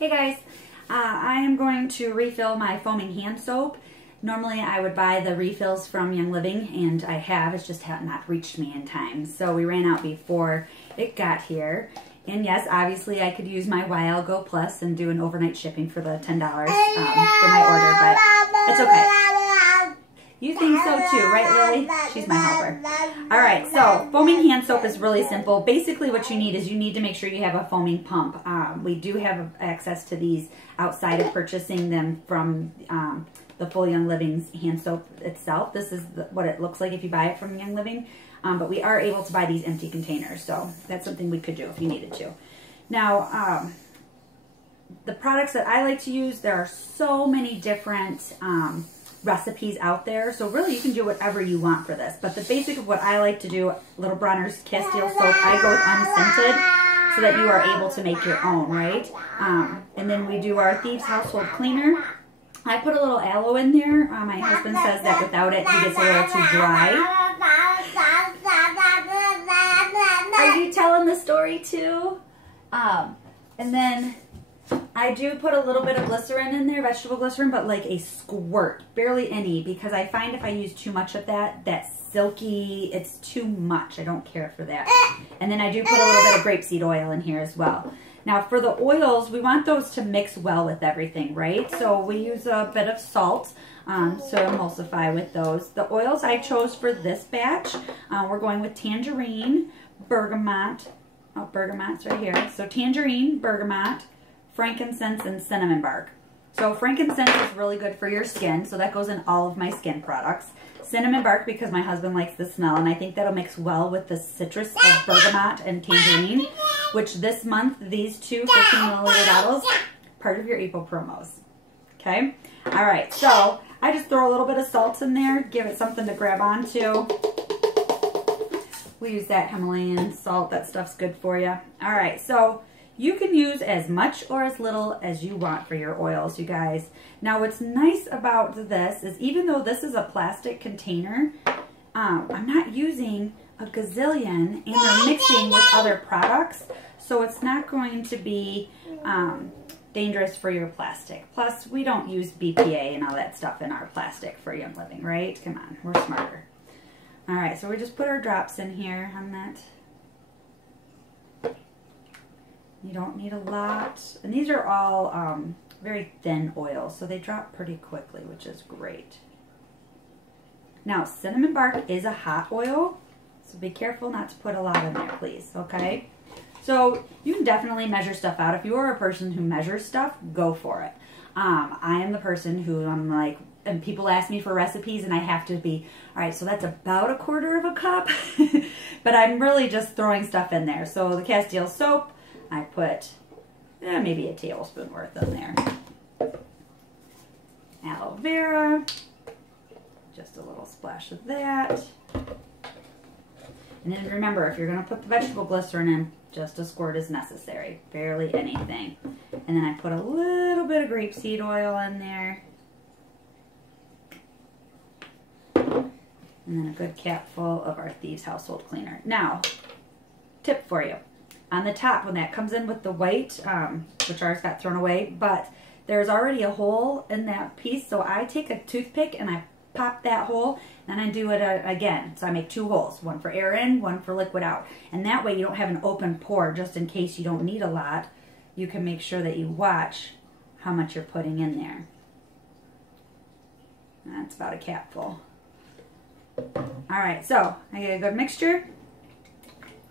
Hey guys, I am going to refill my foaming hand soap. Normally I would buy the refills from Young Living, and I have, it's just not reached me in time. So we ran out before it got here. And yes, obviously I could use my YL Go Plus and do an overnight shipping for the $10 for my order, but it's okay. You think so too, right Lily? She's my helper. Alright, so foaming hand soap is really simple. Basically what you need is you need to make sure you have a foaming pump. We do have access to these outside of purchasing them from the full Young Living's hand soap itself. This is what it looks like if you buy it from Young Living. But we are able to buy these empty containers, so that's something we could do if you needed to. Now, the products that I like to use, there are so many different recipes out there, so really you can do whatever you want for this. But the basic of what I like to do, Little Bronner's Castile soap, I go with unscented so that you are able to make your own, right? And then we do our Thieves household cleaner. I put a little aloe in there. My husband says that without it he gets a little too dry. Are you telling the story too? And then I do put a little bit of glycerin in there, vegetable glycerin, but like a squirt, barely any, because I find if I use too much of that, that's silky, it's too much. I don't care for that. And then I do put a little bit of grapeseed oil in here as well. Now for the oils, we want those to mix well with everything, right? So we use a bit of salt to emulsify with those. The oils I chose for this batch, we're going with tangerine, bergamot. Oh, bergamot's right here. So tangerine, bergamot, frankincense, and cinnamon bark. So frankincense is really good for your skin, so that goes in all of my skin products. Cinnamon bark because my husband likes the smell, and I think that'll mix well with the citrus of bergamot and tangerine, which this month, these two 15 milliliter bottles, part of your April promos. Okay? Alright, so I just throw a little bit of salt in there, give it something to grab onto. We use that Himalayan salt, that stuff's good for you. Alright, so you can use as much or as little as you want for your oils, you guys. Now what's nice about this is even though this is a plastic container, I'm not using a gazillion and we're mixing with other products, so it's not going to be dangerous for your plastic. Plus, we don't use BPA and all that stuff in our plastic for Young Living, right? Come on, we're smarter. Alright, so we just put our drops in here on that. You don't need a lot. And these are all very thin oils, so they drop pretty quickly, which is great. Now, cinnamon bark is a hot oil, so be careful not to put a lot in there, please, okay? So you can definitely measure stuff out. If you are a person who measures stuff, go for it. I am the person who I'm like, and people ask me for recipes and I have to be, all right, so that's about 1/4 of a cup. But I'm really just throwing stuff in there. So the Castile soap, I put maybe a tablespoon worth in there. Aloe vera, just a little splash of that. And then remember, if you're going to put the vegetable glycerin in, just a squirt is necessary, barely anything. And then I put a little bit of grapeseed oil in there. And then a good capful of our Thieves household cleaner. Now, tip for you. On the top, when that comes in with the white, which ours got thrown away, but there's already a hole in that piece, so I take a toothpick and I pop that hole, and I do it again. So I make 2 holes, one for air in, one for liquid out. And that way you don't have an open pore, just in case you don't need a lot. You can make sure that you watch how much you're putting in there. That's about a capful. Alright, so I get a good mixture.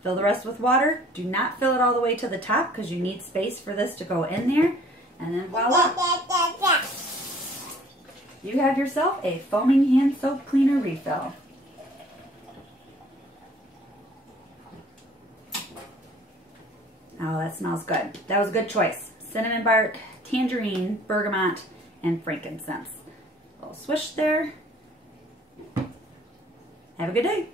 Fill the rest with water. Do not fill it all the way to the top because you need space for this to go in there. And then voila. You have yourself a foaming hand soap cleaner refill. Oh, that smells good. That was a good choice. Cinnamon bark, tangerine, bergamot, and frankincense. A little swish there. Have a good day.